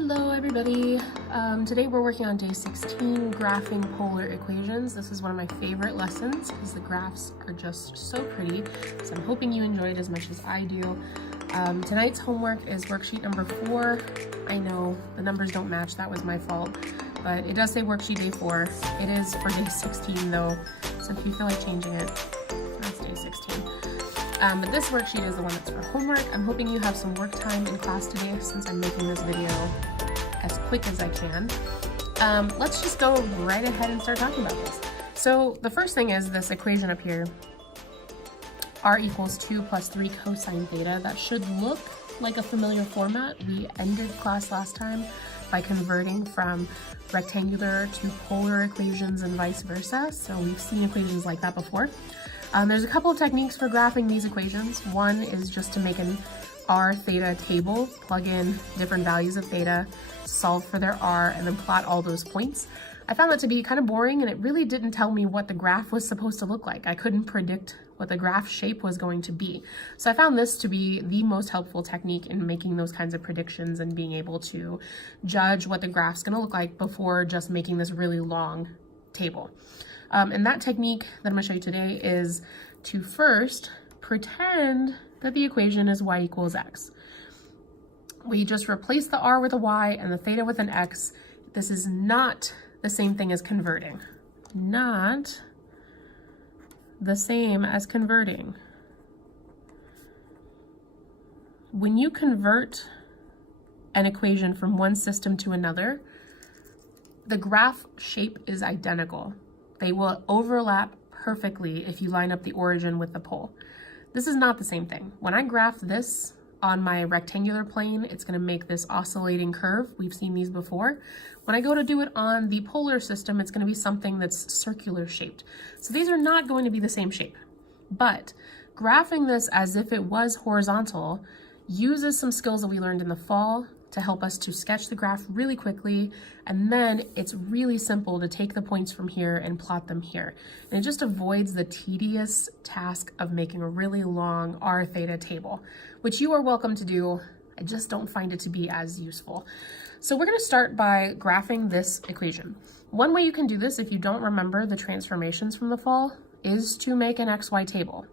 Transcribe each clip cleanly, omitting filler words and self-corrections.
Hello everybody. Today we're working on day 16, graphing polar equations. This is one of my favorite lessons because the graphs are just so pretty. So I'm hoping you enjoy it as much as I do. Tonight's homework is worksheet number 4. I know the numbers don't match, that was my fault, but it does say worksheet day 4. It is for day 16 though, so if you feel like changing it, that's day 16. But this worksheet is the one that's for homework. I'm hoping you have some work time in class today since I'm making this video as quick as I can. Let's just go right ahead and start talking about this. So the first thing is this equation up here, r equals 2 plus 3 cosine theta. That should look like a familiar format. We ended class last time by converting from rectangular to polar equations and vice versa. So we've seen equations like that before. There's a couple of techniques for graphing these equations. One is just to make an r theta table, plug in different values of theta, solve for their r, and then plot all those points. I found that to be kind of boring, and it really didn't tell me what the graph was supposed to look like. I couldn't predict what the graph shape was going to be. So I found this to be the most helpful technique in making those kinds of predictions and being able to judge what the graph's going to look like before just making this really long table. And that technique that I'm going to show you today is to first pretend that the equation is y equals x. We just replace the r with a y and the theta with an x. This is not the same thing as converting. Not the same as converting. When you convert an equation from one system to another, the graph shape is identical. They will overlap perfectly if you line up the origin with the pole. This is not the same thing. When I graph this on my rectangular plane, it's going to make this oscillating curve. We've seen these before. When I go to do it on the polar system, it's going to be something that's circular shaped. So these are not going to be the same shape. But graphing this as if it was horizontal uses some skills that we learned in the fall to help us to sketch the graph really quickly, and then it's really simple to take the points from here and plot them here. And it just avoids the tedious task of making a really long r theta table, which you are welcome to do. I just don't find it to be as useful. So we're going to start by graphing this equation. One way you can do this if you don't remember the transformations from the fall is to make an xy table.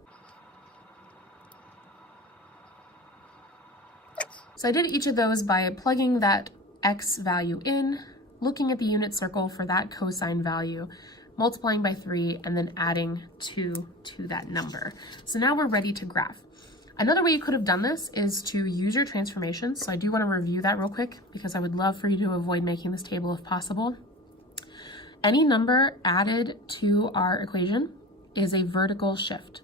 So I did each of those by plugging that x value in, looking at the unit circle for that cosine value, multiplying by 3, and then adding 2 to that number. So now we're ready to graph. Another way you could have done this is to use your transformations. So I do want to review that real quick because I would love for you to avoid making this table if possible. Any number added to our equation is a vertical shift.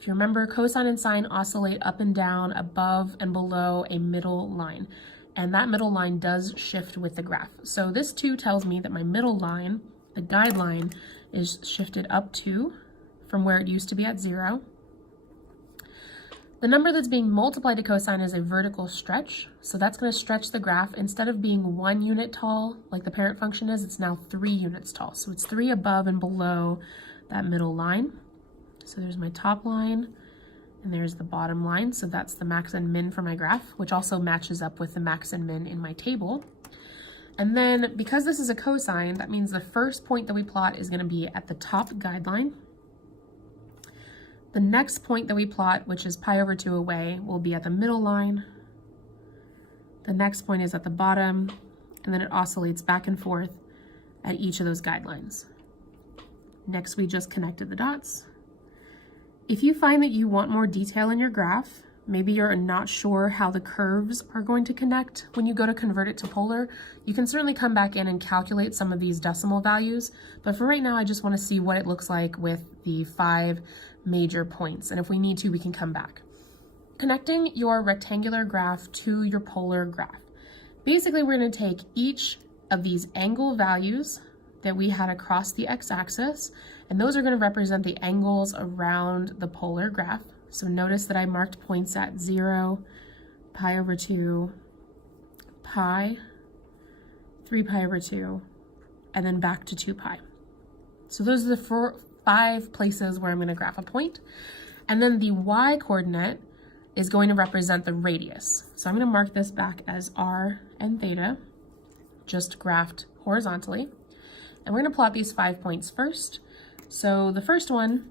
If you remember, cosine and sine oscillate up and down, above and below a middle line. And that middle line does shift with the graph. So this 2 tells me that my middle line, the guideline, is shifted up 2 from where it used to be at 0. The number that's being multiplied to cosine is a vertical stretch. So that's going to stretch the graph. Instead of being 1 unit tall, like the parent function is, it's now 3 units tall. So it's 3 above and below that middle line. So there's my top line, and there's the bottom line. So that's the max and min for my graph, which also matches up with the max and min in my table. And then because this is a cosine, that means the first point that we plot is going to be at the top guideline. The next point that we plot, which is pi over 2 away, will be at the middle line. The next point is at the bottom, and then it oscillates back and forth at each of those guidelines. Next, we just connected the dots. If you find that you want more detail in your graph, maybe you're not sure how the curves are going to connect when you go to convert it to polar, you can certainly come back in and calculate some of these decimal values. But for right now, I just want to see what it looks like with the 5 major points. And if we need to, we can come back. Connecting your rectangular graph to your polar graph. Basically, we're going to take each of these angle values that we had across the x-axis, and those are going to represent the angles around the polar graph. So notice that I marked points at 0, pi over 2, pi, 3 pi over 2, and then back to 2 pi. So those are the 5 places where I'm going to graph a point. And then the y coordinate is going to represent the radius. So I'm going to mark this back as r and theta. just graphed horizontally. And we're going to plot these 5 points first. So the first one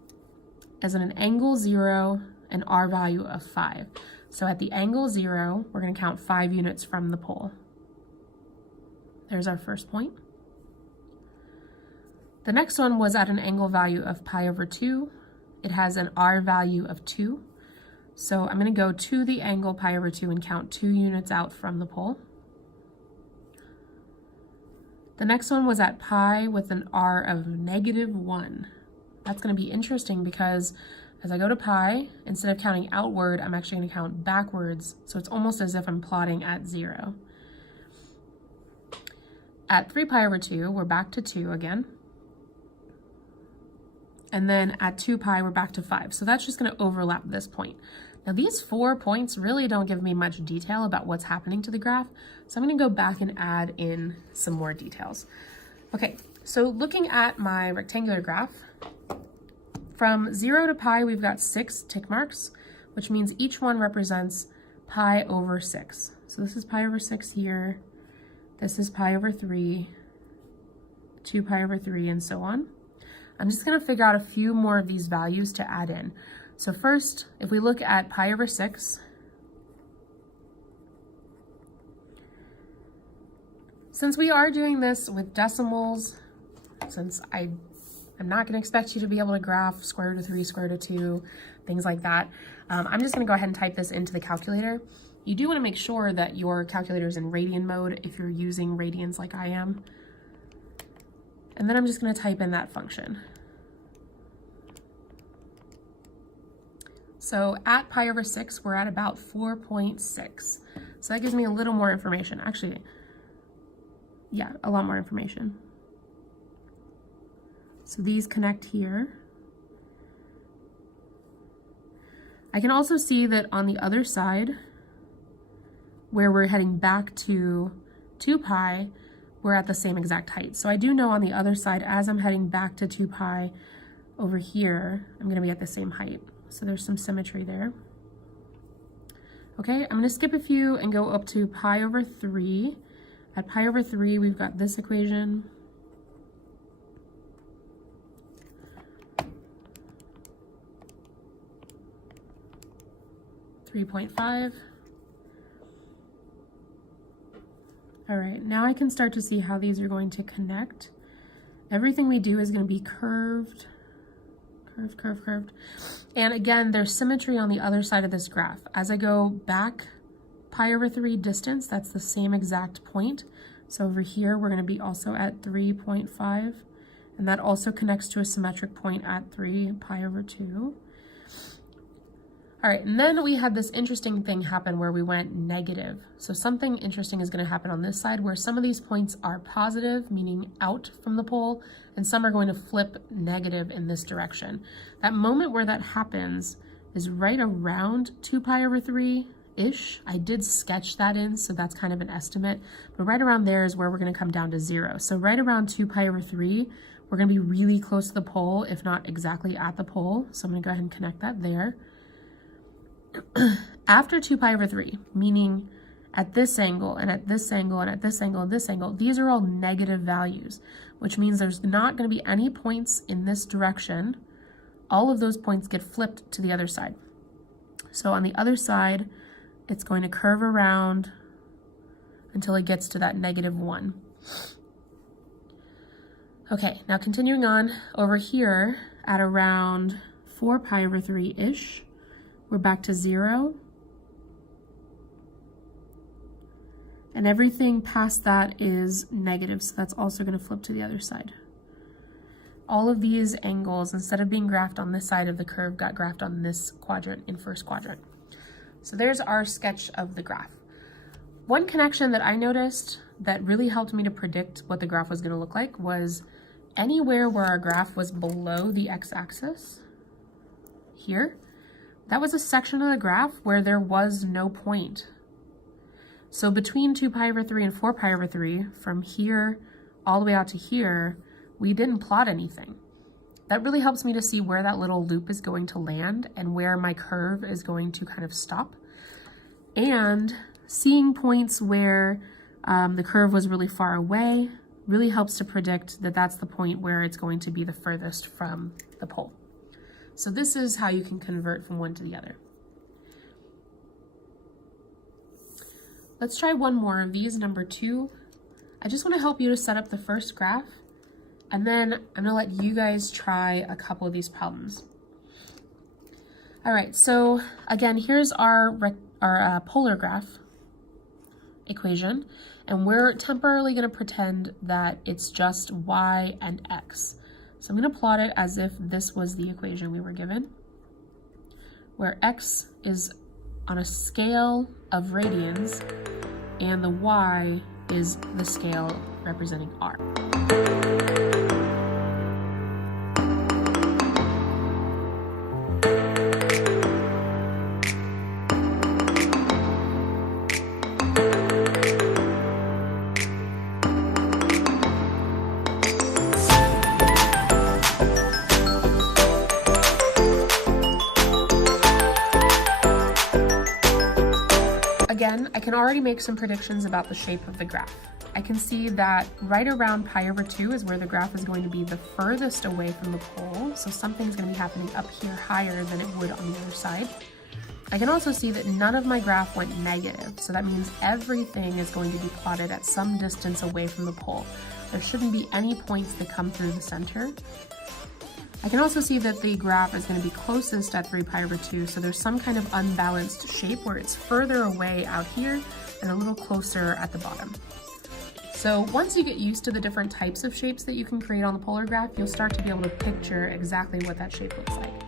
is at an angle 0, an R value of 5. So at the angle 0, we're going to count 5 units from the pole. There's our first point. The next one was at an angle value of pi over 2. It has an R value of 2. So I'm going to go to the angle pi over 2 and count 2 units out from the pole. The next one was at pi with an R of -1. That's going to be interesting because as I go to pi, instead of counting outward, I'm actually going to count backwards. So it's almost as if I'm plotting at 0. At 3 pi over 2, we're back to 2 again. And then at 2 pi, we're back to 5. So that's just going to overlap this point. Now these 4 points really don't give me much detail about what's happening to the graph. So I'm going to go back and add in some more details. Okay, so looking at my rectangular graph, from 0 to pi, we've got 6 tick marks, which means each one represents pi over 6. So this is pi over 6 here. This is pi over 3, 2 pi over 3, and so on. I'm just going to figure out a few more of these values to add in. So first, if we look at pi over 6, since we are doing this with decimals, since I'm not going to expect you to be able to graph square root of 3, square root of 2, things like that, I'm just going to go ahead and type this into the calculator. You do want to make sure that your calculator is in radian mode if you're using radians like I am. And then I'm just going to type in that function. So at pi over 6, we're at about 4.6. So that gives me a little more information. Actually, yeah, a lot more information. So these connect here. I can also see that on the other side, where we're heading back to 2 pi, we're at the same exact height. So I do know on the other side, as I'm heading back to 2 pi over here, I'm going to be at the same height. So there's some symmetry there. Okay, I'm going to skip a few and go up to pi over 3. At pi over 3, we've got this equation. .5. All right, now I can start to see how these are going to connect. Everything we do is going to be curved. And again, there's symmetry on the other side of this graph. As I go back pi over 3 distance, that's the same exact point. So over here, we're going to be also at 3.5. And that also connects to a symmetric point at 3 pi over 2. All right, and then we had this interesting thing happen where we went negative. So something interesting is going to happen on this side where some of these points are positive, meaning out from the pole, and some are going to flip negative in this direction. That moment where that happens is right around 2 pi over 3-ish. I did sketch that in, so that's kind of an estimate, but right around there is where we're going to come down to 0. So right around 2 pi over 3, we're going to be really close to the pole, if not exactly at the pole. So I'm going to go ahead and connect that there. After 2 pi over 3, meaning at this angle and at this angle and at this angle and this angle, these are all negative values, which means there's not going to be any points in this direction. All of those points get flipped to the other side. So on the other side, it's going to curve around until it gets to that -1. Okay, now continuing on over here at around 4 pi over 3-ish, we're back to 0. And everything past that is negative, so that's also going to flip to the other side. All of these angles, instead of being graphed on this side of the curve, got graphed on this quadrant in first quadrant. So there's our sketch of the graph. One connection that I noticed that really helped me to predict what the graph was going to look like was anywhere where our graph was below the x-axis, here, that was a section of the graph where there was no point. So between 2 pi over 3 and 4 pi over 3, from here all the way out to here, we didn't plot anything. That really helps me to see where that little loop is going to land and where my curve is going to kind of stop. And seeing points where The curve was really far away. Really helps to predict that that's the point where it's going to be the furthest from the pole. So this is how you can convert from one to the other. Let's try one more of these, number 2. I just want to help you to set up the first graph, and then I'm going to let you guys try a couple of these problems. All right, so again, here's our polar graph equation, and we're temporarily going to pretend that it's just y and x. So I'm going to plot it as if this was the equation we were given, where x is on a scale of radians and the y is the scale representing r. Again, I can already make some predictions about the shape of the graph. I can see that right around pi/2 is where the graph is going to be the furthest away from the pole, so something's going to be happening up here higher than it would on the other side. I can also see that none of my graph went negative, so that means everything is going to be plotted at some distance away from the pole. There shouldn't be any points that come through the center. I can also see that the graph is going to be closest at 3pi/2, so there's some kind of unbalanced shape where it's further away out here and a little closer at the bottom. So once you get used to the different types of shapes that you can create on the polar graph, you'll start to be able to picture exactly what that shape looks like.